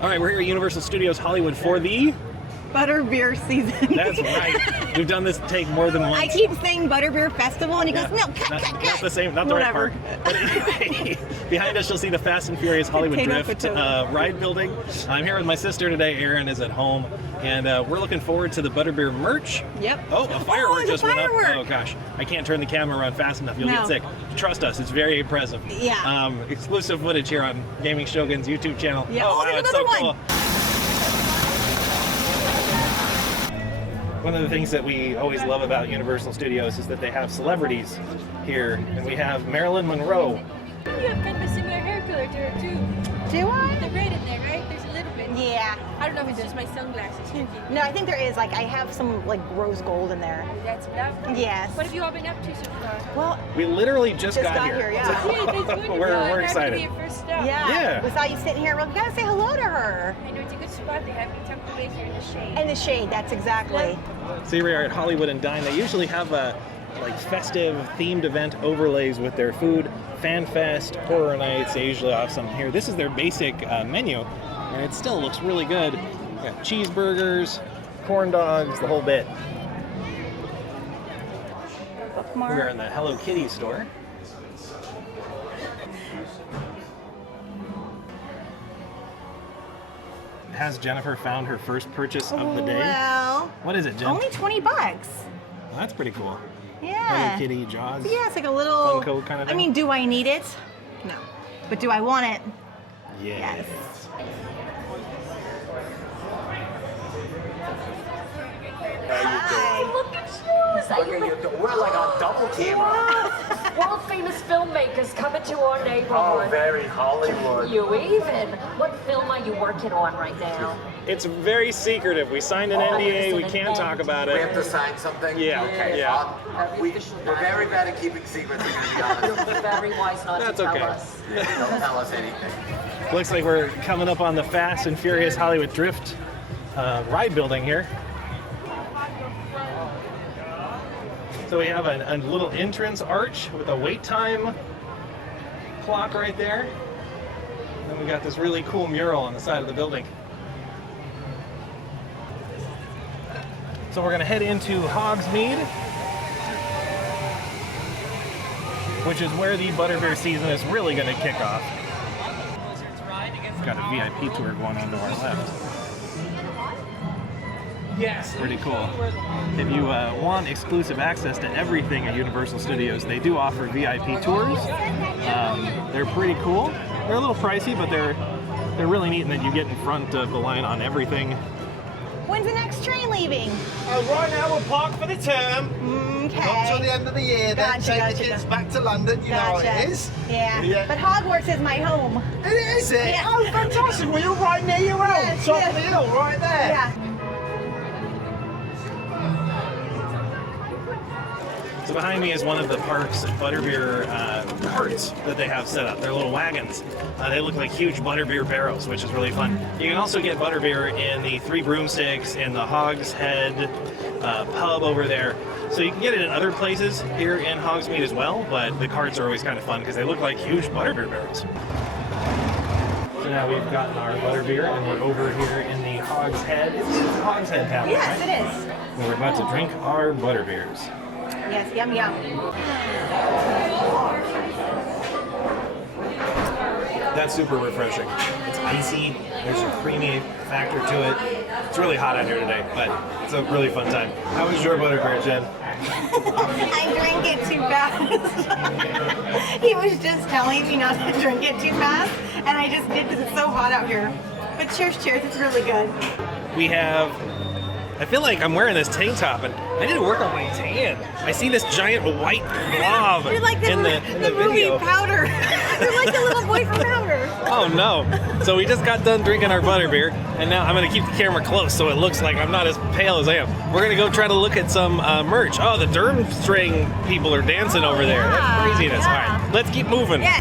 All right, we're here at Universal Studios Hollywood for the Butterbeer season. That's right. We've done this take more than once. I keep saying Butterbeer Festival, and he goes, no, cut. Not the same, not the Whatever. right part. But anyway, behind us you'll see the Fast and Furious Hollywood Drift ride building. I'm here with my sister today. Erin is at home, and we're looking forward to the Butterbeer merch. Yep. Oh, a firework just went up. Firework. Oh gosh, I can't turn the camera around fast enough. You'll get sick. Trust us, it's very impressive. Yeah. Exclusive footage here on GamingShogun's YouTube channel. Yeah. Oh, wow, it's so cool. One of the things that we always love about Universal Studios is that they have celebrities here, and we have Marilyn Monroe. You have kind of a similar hair color to her too. Do I? The red in there, right? There's a little bit. Yeah. I don't know if it's just my sunglasses. No, I think there is. Like, I have some, like, rose gold in there. That's lovely. Yes. What have you all been up to so far? Well, We literally just got here. yeah. Yeah, that's wonderful. We're excited. Be your first stop. Yeah. We saw you sitting here. We gotta say hello to her. I know it's a good spot. They have you tucked away here in the shade. In the shade, that's exactly. So here we are at Hollywood and Dine. They usually have like festive themed event overlays with their food. Fan Fest, Horror Nights, they usually have some here. This is their basic menu, and it still looks really good. Got cheeseburgers, corn dogs, the whole bit. We're in the Hello Kitty store. Has Jennifer found her first purchase of the day? Well, What is it, Jen? only 20 bucks. Well, that's pretty cool. Yeah. Hello Kitty, Jaws. Yeah, it's like a little Funko kind of thing? I mean, do I need it? No. But do I want it? Yes. Hi. Look at you! Look at you. We're like on double camera. World famous filmmakers coming to our Oh, neighborhood. very Hollywood. You even. What film are you working on right now? It's very secretive. We signed an NDA. We can't talk about We have it. to sign something? Yeah, Okay. yeah. We're very bad at keeping secrets, to be honest. You're very wise not That's to tell okay. us. Don't tell us anything. Looks like we're coming up on the Fast and Furious Hollywood Drift ride building here. So we have a little entrance arch with a wait time clock right there. And then we got this really cool mural on the side of the building. So we're gonna head into Hogsmeade, which is where the Butterbeer season is really gonna kick off. Got a VIP tour going on to our left. Yes. Pretty cool. If you want exclusive access to everything at Universal Studios, they do offer VIP tours. They're pretty cool. They're a little pricey, but they're really neat in that you get in front of the line on everything. When's the next train leaving? Right now we're parked for the term. Okay. Not till the end of the year. Then Gotcha, take gotcha. the kids back to London. You know how it is. Yeah. Yeah. But Hogwarts is my home. It is it? Yeah. Oh, fantastic. Well, you're right near your own. Yes, Top yes. of the hill, right there. Yeah. So behind me is one of the park's Butterbeer carts that they have set up. They're little wagons. They look like huge Butterbeer barrels, which is really fun. You can also get Butterbeer in the Three Broomsticks, in the Hogsheade pub over there. So you can get it in other places here in Hogsmeade as well, but the carts are always kind of fun because they look like huge Butterbeer barrels. So now we've gotten our Butterbeer and we're over here in the Hogsheade. It's a Hogsheade tavern, Yes, right? it is. And we're about to drink our Butterbeers. Yes, yum yum. That's super refreshing. It's icy, there's a creamy factor to it. It's really hot out here today, but it's a really fun time. How was your Butterbeer, Jen? I drank it too fast. He was just telling me not to drink it too fast, and I just did because it's so hot out here. But cheers, cheers, it's really good. We have, I feel like I'm wearing this tank top and I need to work on my tan. I see this giant white blob You're like in the movie video. Powder. You're like the little boy from Powder. Oh no. So we just got done drinking our Butterbeer and now I'm gonna keep the camera close so it looks like I'm not as pale as I am. We're gonna go try to look at some merch. Oh, the Durmstrang people are dancing over there. That's craziness. Yeah. All right, let's keep moving. Yeah.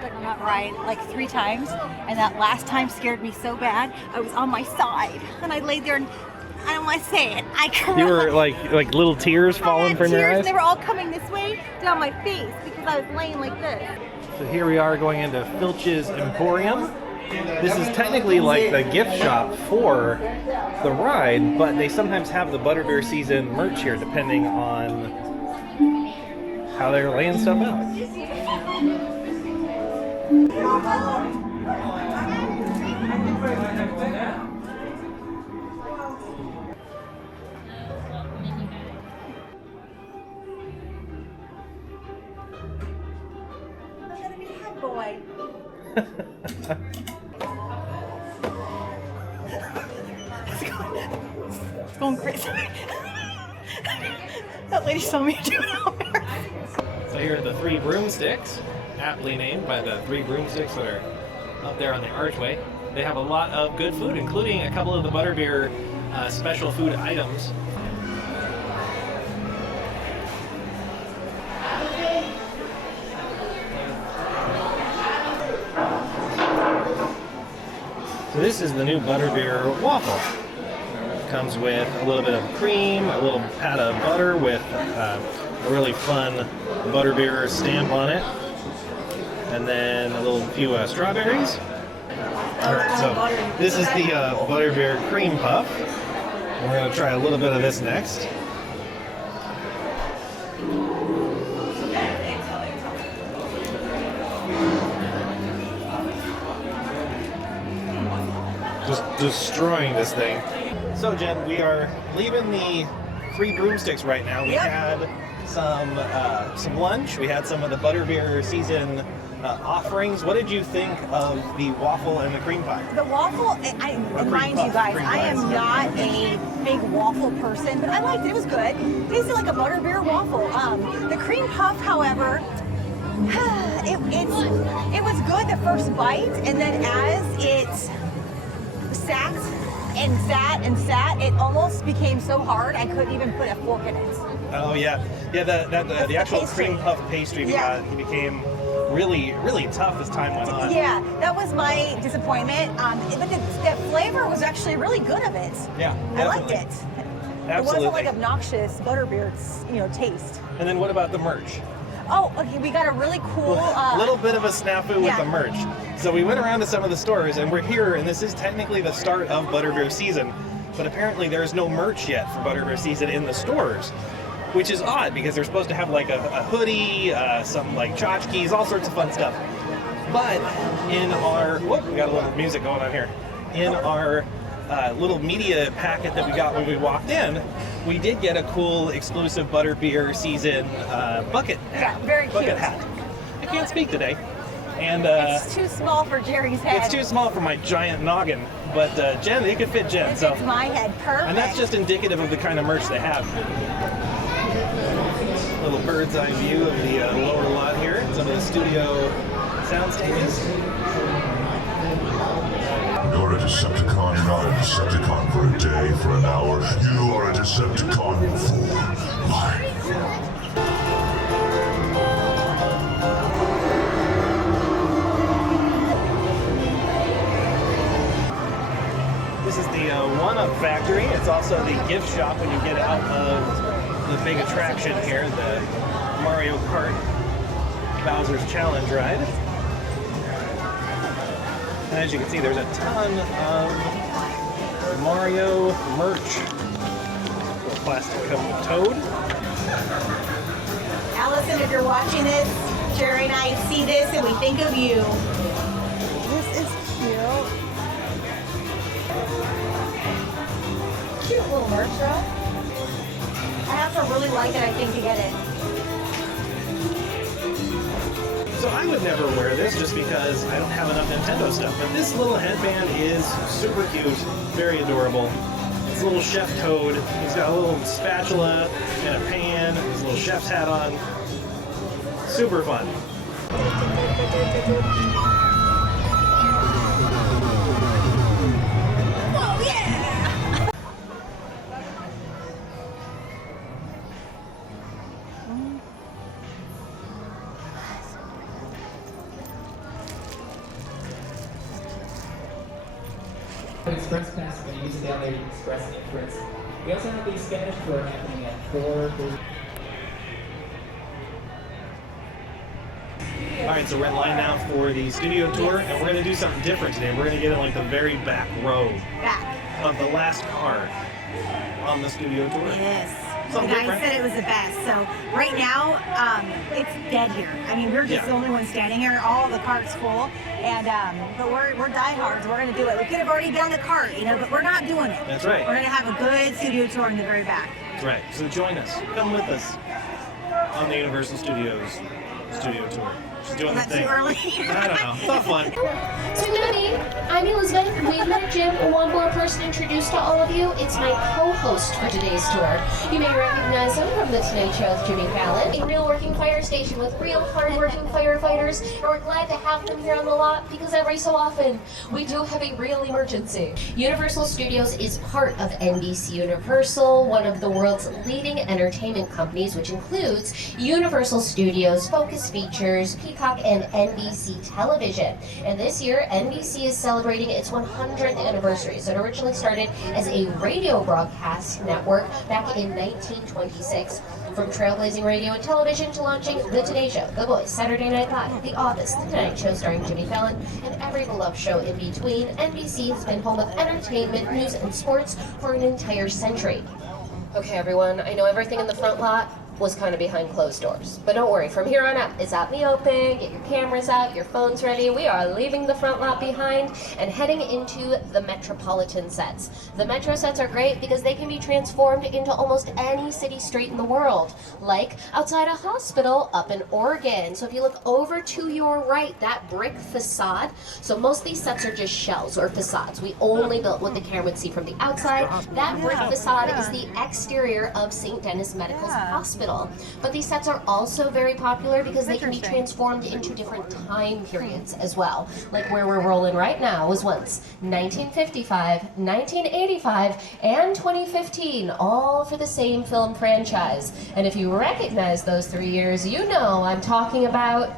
been on that ride like 3 times, and that last time scared me so bad. I was on my side, and I laid there, and I don't want to say it. I cried. You were like little tears falling from your tears, eyes? and they were all coming this way down my face because I was laying like this. So here we are going into Filch's Emporium. This is technically like the gift shop for the ride, but they sometimes have the Butterbeer season merch here depending on how they're laying stuff out. I'm gonna be head boy. It's going crazy. That lady saw me do it over. So here are the Three Broomsticks, aptly named by the Three Broomsticks that are up there on the archway. They have a lot of good food, including a couple of the Butterbeer special food items. So this is the new Butterbeer Waffle. Comes with a little bit of cream, a little pat of butter with a really fun Butterbeer stamp on it, and then a little few strawberries. Alright, so this is the Butterbeer cream puff. We're going to try a little bit of this next. Just destroying this thing. So Jen, we are leaving the Three Broomsticks right now. We had some lunch. We had some of the Butterbeer season offerings. What did you think of the waffle and the cream pie? The waffle, I remind you guys, I am not a big waffle person, but I liked it. It was good. It tasted like a Butterbeer waffle. The cream puff, however, it was good the first bite, and then as it sat and sat and sat, it almost became so hard I couldn't even put a fork in it. Oh yeah, yeah. The actual pastry. cream puff pastry became really tough as time went on. Yeah, that was my disappointment. But the flavor was actually really good of it. Yeah, I liked definitely. it. Absolutely. It wasn't like obnoxious Butterbeer, taste. And then what about the merch? Oh, okay, we got a really cool... A little bit of a snafu with yeah. the merch. So we went around to some of the stores, and we're here, and this is technically the start of Butterbeer season, but apparently there's no merch yet for Butterbeer season in the stores, which is odd because they're supposed to have like a hoodie, some like tchotchkes, all sorts of fun stuff. But in our... Whoop, we got a little music going on here. In our little media packet that we got when we walked in, we did get a cool exclusive Butterbeer season bucket hat. Yeah, very cute. Bucket hat. I can't speak today. And it's too small for Jerry's head. it's too small for my giant noggin, but Jen, it could fit Jen. It So, fits my head perfect. and that's just indicative of the kind of merch they have. Little bird's eye view of the lower lot here, some of the studio sound stages. You're a Decepticon, you're not a Decepticon for a day, for an hour. You are a Decepticon for life. This is the One-Up Factory. It's also the gift shop when you get out of the big attraction here, the Mario Kart Bowser's Challenge ride. And as you can see, there's a ton of Mario merch. Little plastic covered toad. Allison, if you're watching this, Jerry and I see this and we think of you. This is cute. Cute little merch though. I have to really like it, I think, to get it. So I would never wear this just because I don't have enough Nintendo stuff, but this little headband is super cute, very adorable. It's a little chef toad. He's got a little spatula and a pan, his little chef's hat on. Super fun. Oh yeah! Express Pass, we're going to use it down there, Express Entrance. We also have the Spanish tour happening at 4. All right, so we're in line now for the studio tour, and we're going to do something different today. We're going to get in like the very back row of the last car on the studio tour. Yes. Something The guy different. said it was the best. So right now, it's dead here. I mean, we're just the only ones standing here. All the cart's full, and but we're diehards. We're gonna do it. We could have already done the cart, you know, but we're not doing it. That's right. We're gonna have a good studio tour in the very back. That's right. So join us. Come with us on the Universal Studios studio tour. She's doing the Is that thing. too early? I don't know. It's not fun. So Debbie, I'm Elizabeth. We've met Jim, one more person introduced to all of you. It's my co-host for today's tour. You may recognize him from The Tonight Show with Jimmy Fallon, a real working fire station with real hard-working firefighters, and we're glad to have them here on the lot because every so often we do have a real emergency. Universal Studios is part of NBC Universal, one of the world's leading entertainment companies, which includes Universal Studios, Focus Features, Peacock, and NBC Television. And this year, NBC is celebrating its 100th anniversary. So it originally started as a radio broadcast network back in 1926. From trailblazing radio and television to launching The Today Show, The Voice, Saturday Night Live, The Office, The Tonight Show starring Jimmy Fallon, and every beloved show in between, NBC has been home of entertainment, news, and sports for an entire century. Okay, everyone, I know everything in the front lot was kind of behind closed doors. But don't worry, from here on out, it's out in the open, get your cameras out, your phones ready. We are leaving the front lot behind and heading into the Metropolitan sets. The Metro sets are great because they can be transformed into almost any city street in the world, like outside a hospital up in Oregon. So if you look over to your right, that brick facade, so most of these sets are just shells or facades. We only built what the camera would see from the outside. That brick facade is the exterior of St. Denis Medical's hospital. But these sets are also very popular because they can be transformed into different time periods as well. Like where we're rolling right now was once 1955, 1985, and 2015, all for the same film franchise. And if you recognize those 3 years, you know I'm talking about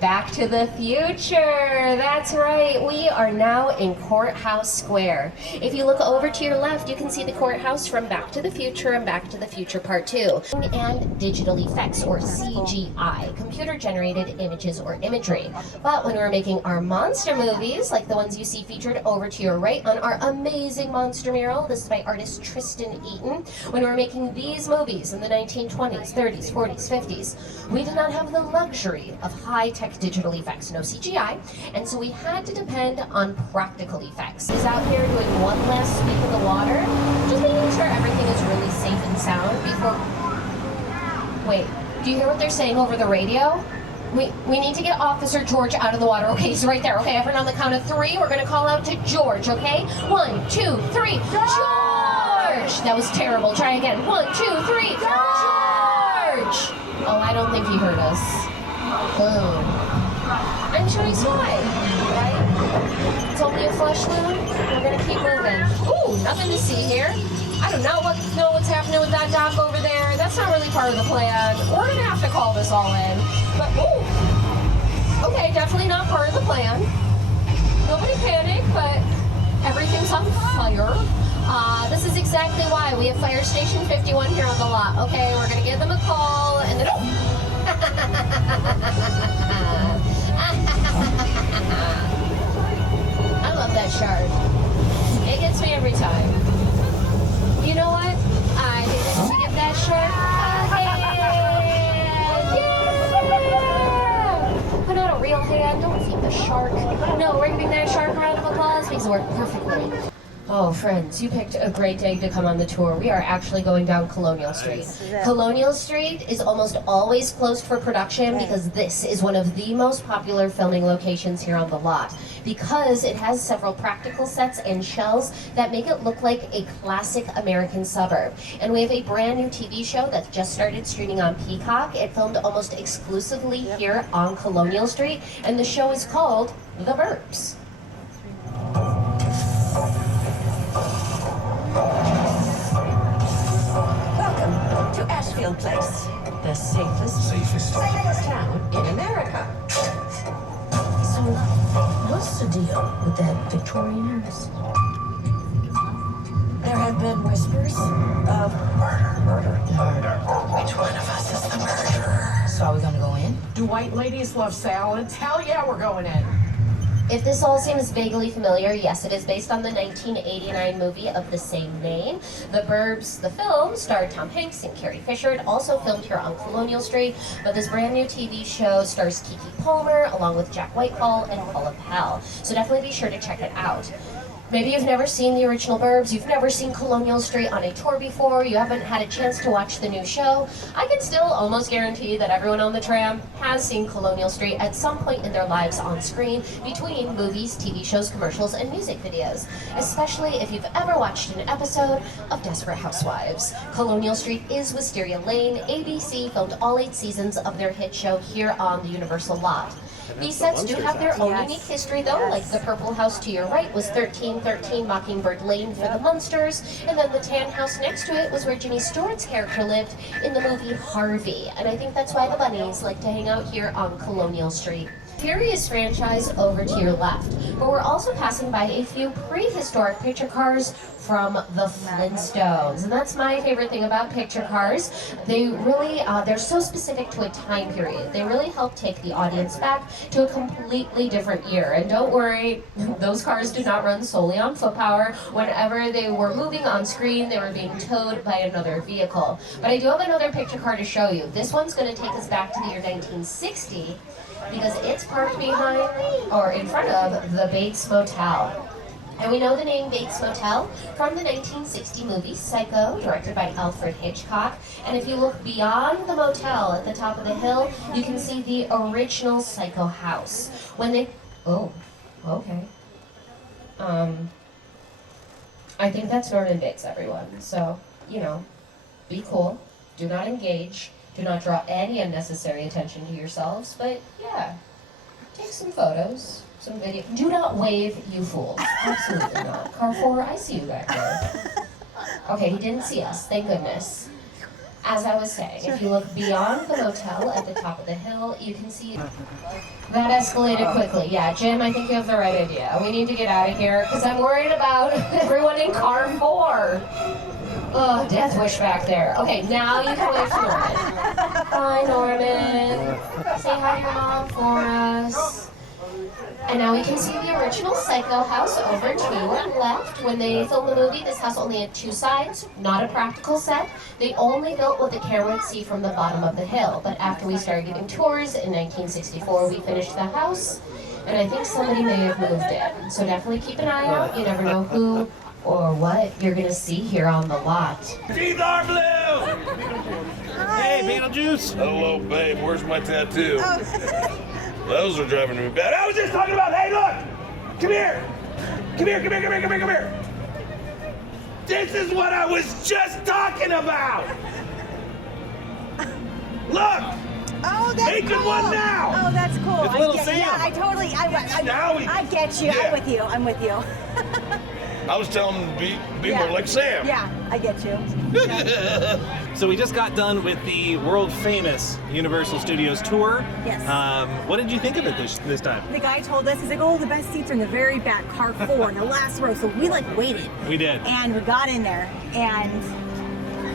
Back to the Future. That's right, we are now in Courthouse Square. If you look over to your left, you can see the courthouse from Back to the Future and Back to the Future Part 2. And digital effects, or CGI, computer-generated images or imagery. But when we're making our monster movies, like the ones you see featured over to your right on our amazing monster mural, this is by artist Tristan Eaton, when we're making these movies in the 1920s, 30s, 40s, 50s, we did not have the luxury of high-tech digital effects, no CGI, and so we had to depend on practical effects. He's out here doing one last sweep of the water, just making sure everything is really safe and sound before... Wait, do you hear what they're saying over the radio? We need to get Officer George out of the water. Okay, he's right there. Okay, everyone on the count of 3, we're gonna call out to George, okay? 1, 2, 3, George! That was terrible. Try again. 1, 2, 3, George! Oh, I don't think he heard us. Boom. I'm sure he's fine, right? It's only a flesh wound. We're gonna keep moving. Ooh, nothing to see here. I do not know what's happening with that dock over there. That's not really part of the plan. We're gonna have to call this all in. But ooh, okay, definitely not part of the plan. Nobody panic, but everything's on fire. This is exactly why we have Fire Station 51 here on the lot. Okay, we're gonna give them a call and then. I love that shark. It gets me every time. You know what? I didn't give that shark a hand. Yeah! Put out a real hand. Don't feed the shark. No, we're giving that shark a round of applause because it worked perfectly. Oh, friends, you picked a great day to come on the tour. We are actually going down Colonial Street. Colonial Street is almost always closed for production because this is one of the most popular filming locations here on the lot. Because it has several practical sets and shells that make it look like a classic American suburb. And we have a brand new TV show that just started streaming on Peacock. It filmed almost exclusively here on Colonial Street, and the show is called The Burbs. Welcome to Ashfield Place, the safest town in America. So, what's the deal with that Victorian house? There have been whispers of murder. Which one of us is the murderer? So are we gonna go in? Do white ladies love salads? Hell yeah, we're going in. If this all seems vaguely familiar, yes, it is based on the 1989 movie of the same name. The Burbs, the film, starred Tom Hanks and Carrie Fisher. It also filmed here on Colonial Street, but this brand new TV show stars Keke Palmer, along with Jack Whitehall and Paula Pell. So definitely be sure to check it out. Maybe you've never seen the original Burbs, you've never seen Colonial Street on a tour before, you haven't had a chance to watch the new show. I can still almost guarantee that everyone on the tram has seen Colonial Street at some point in their lives on screen, between movies, TV shows, commercials, and music videos. Especially if you've ever watched an episode of Desperate Housewives. Colonial Street is Wisteria Lane. ABC filmed all 8 seasons of their hit show here on the Universal lot. These sets do have their own unique history though, like the purple house to your right was 1313 Mockingbird Lane for the Munsters, and then the tan house next to it was where Jimmy Stewart's character lived in the movie Harvey, and I think that's why the bunnies like to hang out here on Colonial Street. Furious franchise over to your left, but we're also passing by a few prehistoric picture cars from the Flintstones, and that's my favorite thing about picture cars. They really, they're so specific to a time period. They really help take the audience back to a completely different year. And don't worry, those cars do not run solely on foot power. Whenever they were moving on screen, they were being towed by another vehicle. But I do have another picture car to show you. This one's going to take us back to the year 1960 because it's parked behind, or in front of, the Bates Motel. And we know the name Bates Motel from the 1960 movie Psycho, directed by Alfred Hitchcock. And if you look beyond the motel at the top of the hill, you can see the original Psycho house. When they... Oh, okay. I think that's Norman Bates, everyone. So, you know, be cool. Do not engage. Do not draw any unnecessary attention to yourselves. But, yeah, take some photos. Some video. Do not wave, you fools. Absolutely not. Car 4, I see you back there. Okay, he didn't see us, thank goodness. As I was saying, if you look beyond the motel at the top of the hill, you can see... That escalated quickly. Yeah, Jim, I think you have the right idea. We need to get out of here, because I'm worried about everyone in car 4. Oh, death wish back there. Okay, now you can wave to Norman. Hi, Norman. Say hi to your mom for us. And now we can see the original Psycho house over to the left. When they filmed the movie, this house only had 2 sides, not a practical set. They only built what the camera would see from the bottom of the hill. But after we started giving tours in 1964, we finished the house, and I think somebody may have moved in. So definitely keep an eye out. You never know who or what you're gonna see here on the lot. Teeth are blue! Hey, Beetlejuice! Hello, babe. Where's my tattoo? Those are driving me bad. I was just talking about, hey, look! Come here! Come here, come here, come here, come here, come here! This is what I was just talking about! Look! Oh, that's Make cool. One now! Oh, that's cool. It's Little Sam. Yeah, I totally, I get you. Yeah. I'm with you. I was telling them to be more like Sam. Yeah, I get you. So we just got done with the world famous Universal Studios tour. Yes. What did you think of it this time? The guy told us, he's like, oh, the best seats are in the very back, car 4, in the last row. So we waited. We did. And we got in there, and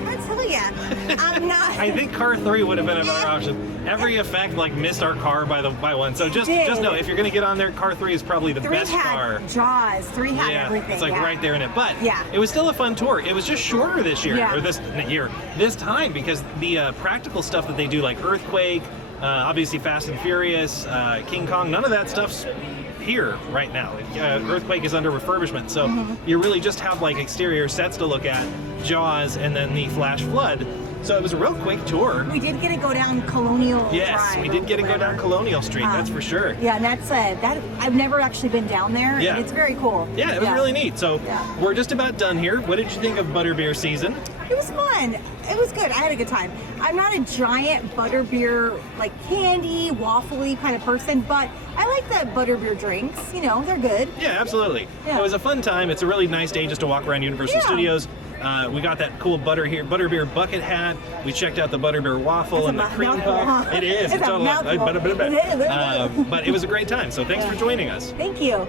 I tell ya, I'm not. I think car 3 would have been a better option. Every effect missed our car by one. So just know, if you're gonna get on there, car 3 is probably the 3 best had car. Jaws, 3 had everything. It's right there in it. But yeah, it was still a fun tour. It was just shorter this year, Yeah. or this time, because the practical stuff that they do, like Earthquake, obviously Fast and Furious, King Kong, none of that stuff's here right now. Earthquake is under refurbishment, so you really just have exterior sets to look at, Jaws, and then the Flash Flood. So it was a real quick tour. We did get to go down Colonial Drive. We did get to go down Colonial Street, that's for sure. Yeah, and that's that. I've never actually been down there. Yeah. And it's very cool. Yeah, it was really neat. So we're just about done here. What did you think of Butterbeer season? It was fun. It was good. I had a good time. I'm not a giant butterbeer, candy, waffly kind of person, but I like the butterbeer drinks. They're good. Yeah, absolutely. Yeah. It was a fun time. It's a really nice day just to walk around Universal Studios. We got that cool Butterbeer bucket hat. We checked out the Butterbeer waffle and the cream puff. It is. It's a mouthful. But it was a great time. So thanks for joining us. Thank you.